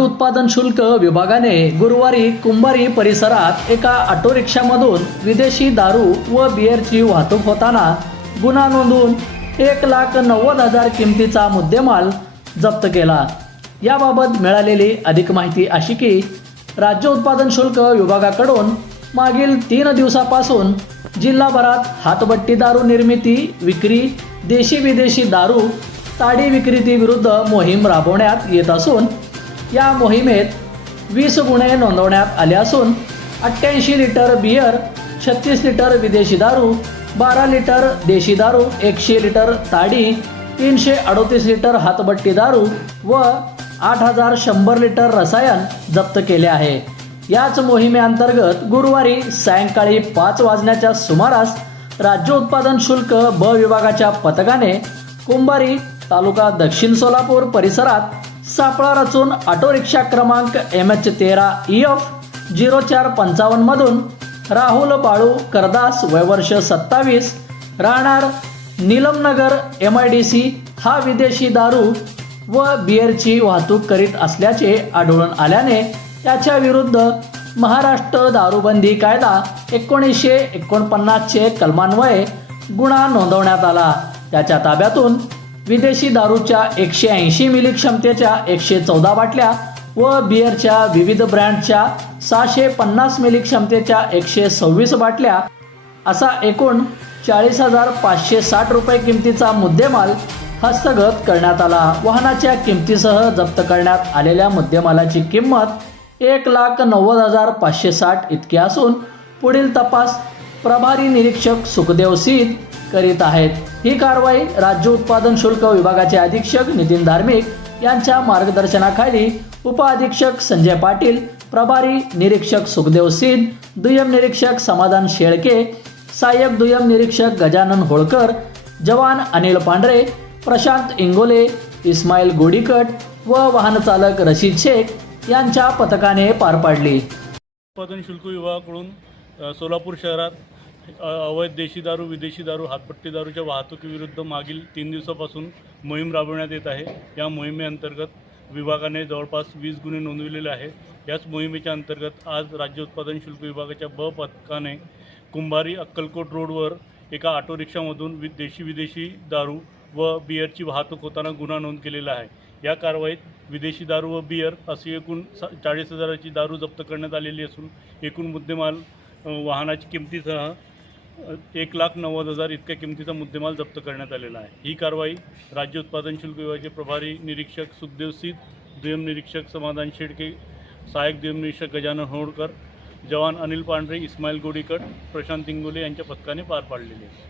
उत्पादन शुल्क विभागाने गुरुवारी कुंभारी परिसरात एका ऑटो रिक्षामधून विदेशी दारू व बिअरची वाहतूक होताना गुन्हा नोंदवून एक लाख नव्वद हजार किमतीचा मुद्देमाल जप्त केला. याबाबत मिळालेली अधिक माहिती अशी की राज्य उत्पादन शुल्क विभागाकडून मागील तीन दिवसापासून जिल्हाभरात हातबट्टी दारू निर्मिती विक्री देशी विदेशी दारू ताडी विक्रीतीविरुद्ध मोहीम राबवण्यात येत असून या मोहिमेत वीस गुन्हे नोंदवण्यात आले असून अठ्ठ्याऐंशी लिटर बियर छत्तीस लिटर विदेशी दारू बारा लिटर देशी दारू एकशे लिटर ताडी तीनशे अडोतीस लिटर हातबट्टी दारू व आठ हजार शंभर लिटर रसायन जप्त केले आहे. याच मोहिमेअंतर्गत गुरुवारी सायंकाळी पाच वाजण्याच्या सुमारास राज्य उत्पादन शुल्क ब विभागाच्या पथकाने कुंभारी तालुका दक्षिण सोलापूर परिसरात सापळा रचून ऑटो रिक्षा क्रमांक एम एच तेरा ई एफ झिरो चार पंचावन्नमधून राहुल बाळू करदास वयवर्ष सत्तावीस राहणार Neelamnagar M I D C हा विदेशी दारू व बिअरची वाहतूक करीत असल्याचे आढळून आल्याने त्याच्या विरुद्ध महाराष्ट्र दारूबंदी कायदा एकोणीसशे एकोणपन्नासचे कलमान्वये गुन्हा नोंदवण्यात आला. त्याच्या ताब्यातून विदेशी दारूच्या एकशे ऐंशी मिली क्षमतेच्या एकशे चौदा बाटल्या व बिअरच्या विविध ब्रँडच्या सहाशे पन्नास मिली क्षमतेच्या एकशे सव्वीस बाटल्या असा एकूण चाळीस हजार पाचशे साठ रुपये किमतीचा मुद्देमाल हस्तगत करण्यात आला. वाहनाच्या किमतीसह जप्त करण्यात आलेल्या मुद्देमालाची किंमत एक लाख नव्वद हजार पाचशे साठ इतकी असून पुढील तपास प्रभारी निरीक्षक सुखदेव सिंग करीत आहेत. ही कारवाई राज्य उत्पादन शुल्क विभागाचे अधीक्षक नितीन धार्मिक यांच्या मार्गदर्शनाखाली उपअधीक्षक संजय पाटील प्रभारी निरीक्षक सुखदेव सिंग दुय्यम निरीक्षक समाधान शेळके सहाय्यक दुय्यम निरीक्षक गजानन होळकर जवान अनिल पांढरे प्रशांत इंगोले इस्माईल गोडीकट व वाहनचालक रशीद शेख यांच्या पथकाने पार पाडली. उत्पादन शुल्क विभागाकडून सोलापूर शहरात अवैध देशी दारू विदेशी दारू हातपट्टी दारूच्या वाहतुकीविरुद्ध मागील तीन दिवसापासून मोहीम राबवण्यात येत आहे. या मोहिमेअंतर्गत विभागाने जवळपास वीस गुन्हे नोंदविलेले आहेत. याच मोहिमेच्या अंतर्गत आज राज्य उत्पादन शुल्क विभागाच्या ब पथकाने कुंभारी अक्कलकोट रोडवर एका ऑटो रिक्षामधून वि देशी विदेशी दारू व बियरची वाहतूक होताना गुन्हा नोंद केलेला आहे. या कारवाईत विदेशी दारू व बियर अशी एकूण सा चाळीस हजाराची दारू जप्त करण्यात आलेली असून एकूण मुद्देमाल वाहनाची किमतीसह एक लाख नव्वद हजार इतक्या किमतीचा मुद्देमाल जप्त करण्यात आलेला आहे. ही कारवाई राज्य उत्पादन शुल्क विभागाचे प्रभारी निरीक्षक सुखदेव सित दुय्यम निरीक्षक समाधान शेडके सहाय्यक दुय्यम निरीक्षक गजानन होळकर जवान अनिल पांढरे इस्माईल गोडीकट प्रशांत इंगोले यांच्या पथकाने पार पाडलेली आहे.